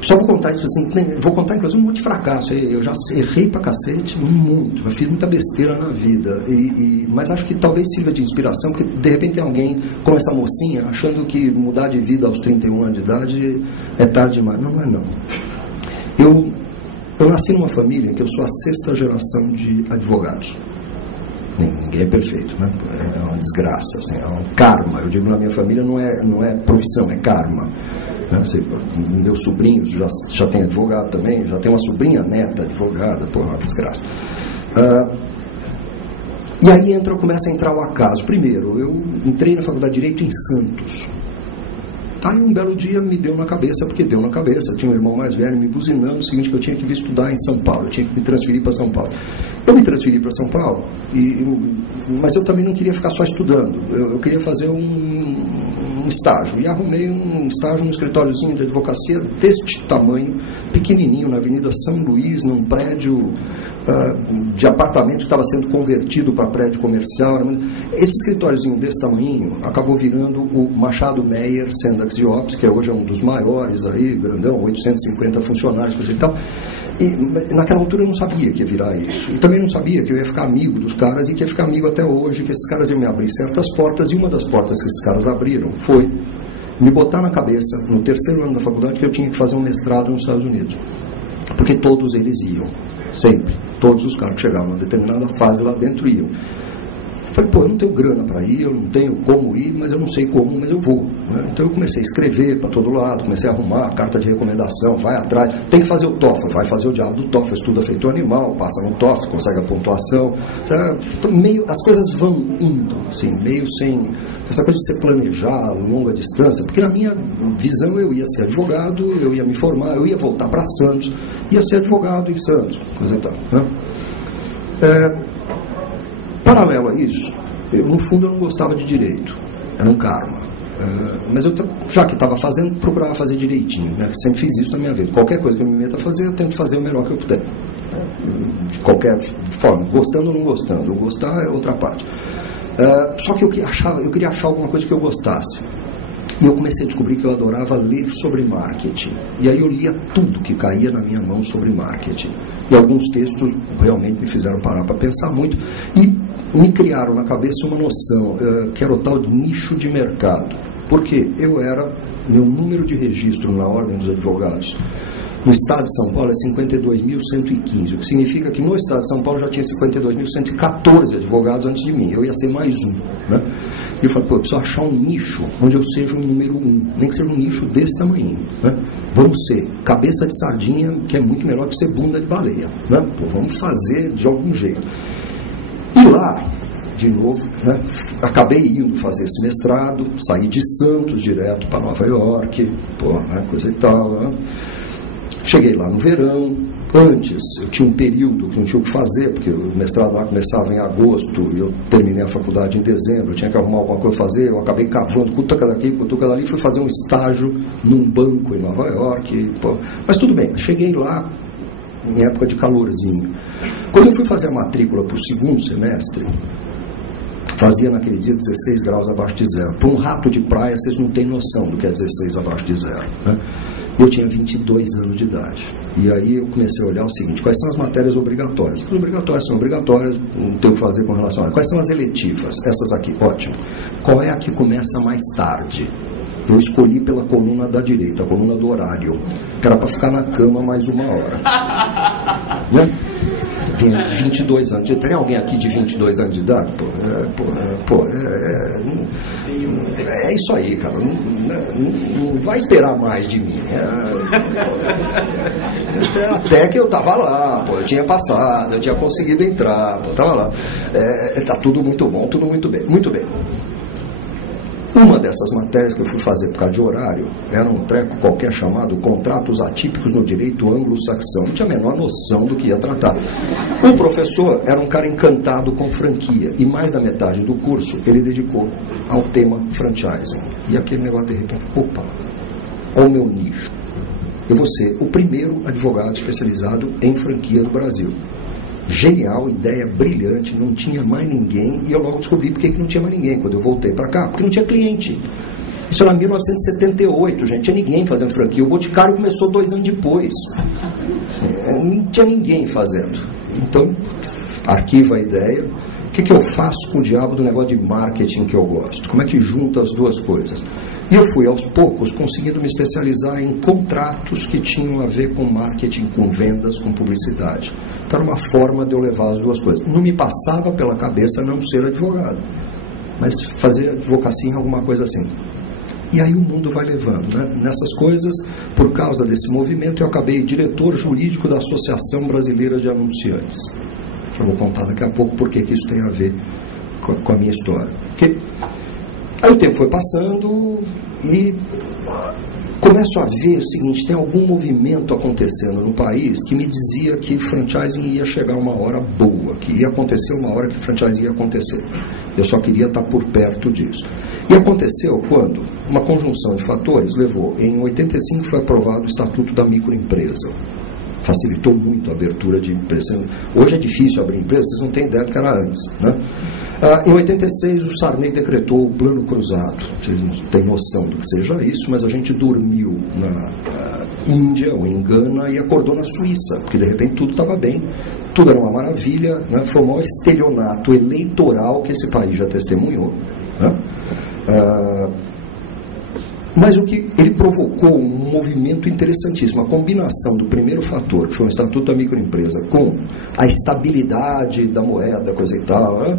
Só vou contar isso assim, vou contar inclusive um monte de fracasso. Eu já errei pra cacete muito, eu fiz muita besteira na vida, mas acho que talvez sirva de inspiração, porque de repente tem alguém como essa mocinha achando que mudar de vida aos 31 anos de idade é tarde demais. Não é não. Eu nasci numa família em que eu sou a 6ª geração de advogados. Ninguém é perfeito, né? É uma desgraça, assim, é um karma. Eu digo, na minha família não é profissão, é karma. Meus sobrinhos já têm advogado também, já tem uma sobrinha neta advogada, pô, é uma desgraça. E aí começa a entrar o acaso. Primeiro, eu entrei na faculdade de Direito em Santos. Aí um belo dia me deu na cabeça, porque deu na cabeça, tinha um irmão mais velho me buzinando o seguinte, que eu tinha que vir estudar em São Paulo, eu tinha que me transferir para São Paulo. Eu me transferi para São Paulo, mas eu também não queria ficar só estudando, eu queria fazer um estágio, e arrumei um estágio num escritóriozinho de advocacia deste tamanho, pequenininho, na Avenida São Luís, num prédio de apartamentos que estava sendo convertido para prédio comercial. Esse escritóriozinho desse tamanho acabou virando o Machado Meyer Sendacks e Ops, que hoje é um dos maiores aí, grandão, 850 funcionários, coisa e tal. E naquela altura eu não sabia que ia virar isso. E também não sabia que eu ia ficar amigo dos caras e que ia ficar amigo até hoje, que esses caras iam me abrir certas portas, e uma das portas que esses caras abriram foi me botar na cabeça, no 3º ano da faculdade, que eu tinha que fazer um mestrado nos Estados Unidos. Porque todos eles iam, sempre. Todos os caras que chegavam a uma determinada fase lá dentro iam. Falei, eu não tenho grana para ir, eu não tenho como ir, mas eu não sei como, mas eu vou. Né? Então eu comecei a escrever para todo lado, comecei a arrumar carta de recomendação, vai atrás, tem que fazer o TOEFL, vai fazer o diabo do TOEFL, estuda feito animal, passa no TOEFL, consegue a pontuação. Então, as coisas vão indo, assim, meio sem essa coisa de você planejar a longa distância, porque na minha visão eu ia ser advogado, eu ia me formar, eu ia voltar para Santos, ia ser advogado em Santos, coisa e tal. Né? Paralelo a isso, no fundo eu não gostava de direito, era um karma. Mas eu, já que estava fazendo, procurava fazer direitinho, né? Sempre fiz isso na minha vida. Qualquer coisa que eu me meta a fazer, eu tento fazer o melhor que eu puder. De qualquer forma, gostando ou não gostando. Gostar é outra parte. Só que eu queria achar alguma coisa que eu gostasse. E eu comecei a descobrir que eu adorava ler sobre marketing. E aí eu lia tudo que caía na minha mão sobre marketing. E alguns textos realmente me fizeram parar para pensar muito. E me criaram na cabeça uma noção, que era o tal de nicho de mercado. Porque meu número de registro na Ordem dos Advogados no Estado de São Paulo é 52.115, o que significa que no Estado de São Paulo já tinha 52.114 advogados antes de mim, eu ia ser mais um. Né? E eu falei, eu preciso achar um nicho onde eu seja o número 1, nem que seja um nicho desse tamanho. Né? Vamos ser cabeça de sardinha, que é muito melhor que ser bunda de baleia. Né? Vamos fazer de algum jeito. E lá, de novo, né, acabei indo fazer esse mestrado, saí de Santos direto para Nova York, coisa e tal. Né? Cheguei lá no verão. Antes, eu tinha um período que não tinha o que fazer, porque o mestrado lá começava em agosto e eu terminei a faculdade em dezembro, eu tinha que arrumar alguma coisa a fazer, eu acabei cavando, cutuca daqui, cutuca dali, fui fazer um estágio num banco em Nova York. Mas tudo bem, cheguei lá em época de calorzinho. Quando eu fui fazer a matrícula para o 2º semestre, fazia naquele dia 16 graus abaixo de zero. Para um rato de praia, vocês não têm noção do que é 16 abaixo de zero. Né? Eu tinha 22 anos de idade. E aí eu comecei a olhar o seguinte, quais são as matérias obrigatórias? As obrigatórias são obrigatórias, não tem o que fazer com relação a elas. Quais são as eletivas? Essas aqui, ótimo. Qual é a que começa mais tarde? Eu escolhi pela coluna da direita, a coluna do horário, que era para ficar na cama mais 1 hora. Né? 22 anos. Tem alguém aqui de 22 anos de idade? É isso aí, cara. Não vai esperar mais de mim. Até que eu tava lá, eu tinha passado, eu tinha conseguido entrar, tava lá. Tá tudo muito bom, tudo muito bem. Muito bem. Uma dessas matérias que eu fui fazer por causa de horário era um treco qualquer chamado Contratos Atípicos no Direito Anglo-Saxão. Não tinha a menor noção do que ia tratar. O professor era um cara encantado com franquia e mais da metade do curso ele dedicou ao tema franchising. E aquele negócio de repente, opa, olha o meu nicho. Eu vou ser o primeiro advogado especializado em franquia do Brasil. Genial, ideia brilhante, não tinha mais ninguém, e eu logo descobri porque que não tinha mais ninguém quando eu voltei para cá, porque não tinha cliente. Isso era 1978, gente, tinha ninguém fazendo franquia. O Boticário começou 2 anos depois. Não tinha ninguém fazendo. Então, arquiva a ideia. O que eu faço com o diabo do negócio de marketing que eu gosto? Como é que junta as duas coisas? E eu fui, aos poucos, conseguindo me especializar em contratos que tinham a ver com marketing, com vendas, com publicidade. Então, era uma forma de eu levar as duas coisas. Não me passava pela cabeça não ser advogado, mas fazer advocacia em alguma coisa assim. E aí o mundo vai levando, né? Nessas coisas, por causa desse movimento, eu acabei diretor jurídico da Associação Brasileira de Anunciantes. Eu vou contar daqui a pouco porque que isso tem a ver com a minha história. Aí o tempo foi passando e começo a ver o seguinte, tem algum movimento acontecendo no país que me dizia que franchising ia chegar uma hora boa, que ia acontecer uma hora que franchising ia acontecer. Eu só queria estar por perto disso. E aconteceu quando uma conjunção de fatores levou, em 85 foi aprovado o Estatuto da Microempresa. Facilitou muito a abertura de empresa. Hoje é difícil abrir empresa, vocês não têm ideia do que era antes, né? Em 86 o Sarney decretou o Plano Cruzado. Vocês não têm noção do que seja isso, mas a gente dormiu na Índia ou em Gana e acordou na Suíça, porque de repente tudo estava bem, tudo era uma maravilha, né? Foi o maior estelionato eleitoral que esse país já testemunhou, né? Mas o que ele provocou um movimento interessantíssimo, a combinação do primeiro fator, que foi o Estatuto da Microempresa, com a estabilidade da moeda, coisa e tal, né?